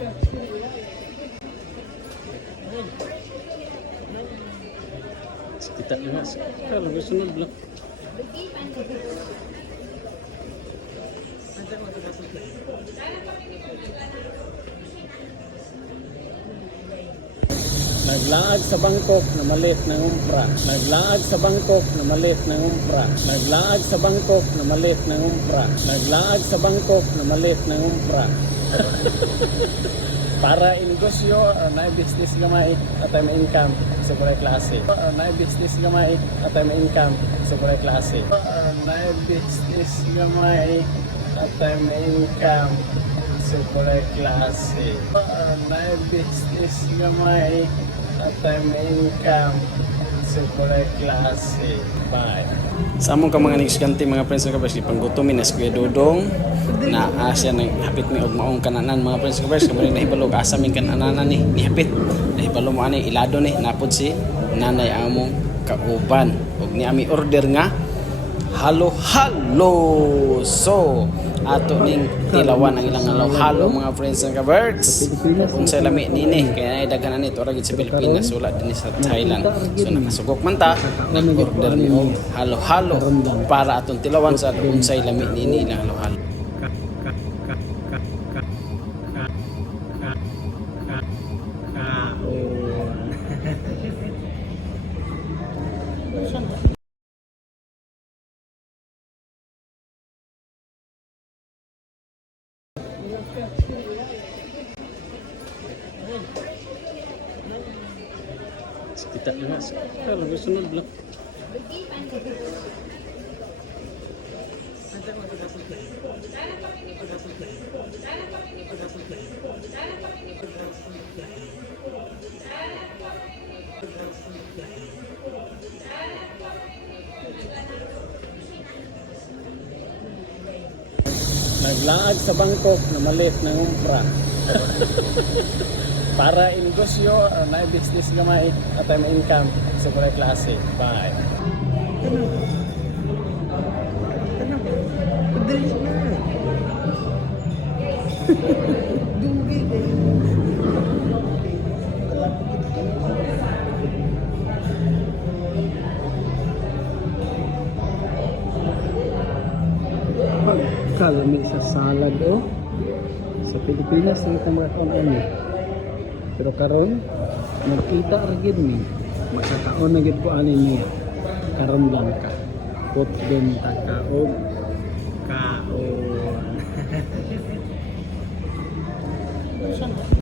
Kita na nga. Kalau sunod lang. Naglaag sa Bangkok na malit ng umpra. Naglaag sa Bangkok na malit ng umpra. Naglaag sa Bangkok na malit ng umpra. Naglaag sa Bangkok na malit ng umpra. Para inegosyo, uh, na business gamay at may income sa kulay klase. Uh, na business gamay at may income sa kulay klase. Uh, na business gamay at may income sa kulay klase. Uh, na business gamay at may income sa kulay klase. Bye. Sa among ka mga nagsiganti mga friends ng kabers, panggutumin na Kuya Dudong na uh, siya naghapit mi og maong kananan mga friends ng kabers, kamo rin nahibalog asa min kananan ni nihapit. Nahibalo mo ani ilado ni napod si nanay among kauban. Og ni ami order nga halo halo. So ato ning tilawan ang ilang halo halo mga friends ng kabers. Kung sa lami nini kaya na daghan ani to ra gid sa Pilipinas wala din sa Thailand. So nakasugok man ta nag-order mi og halo halo para atong tilawan sa unsay lami nini ilang halo halo. Kita na nga. Kalau sunod lang. Naglaag sa Bangkok na malit ng umpra. Para inegosyo, uh, na business gamay at may income sa kulay klase. Bye. Dali na. Pagkalami sa salad oh. Sa Pilipinas ang tamrakon ani. Pero karon nagkita ra gid mi. Makakaon na gid ko niya. Karon lang ka. Put din ta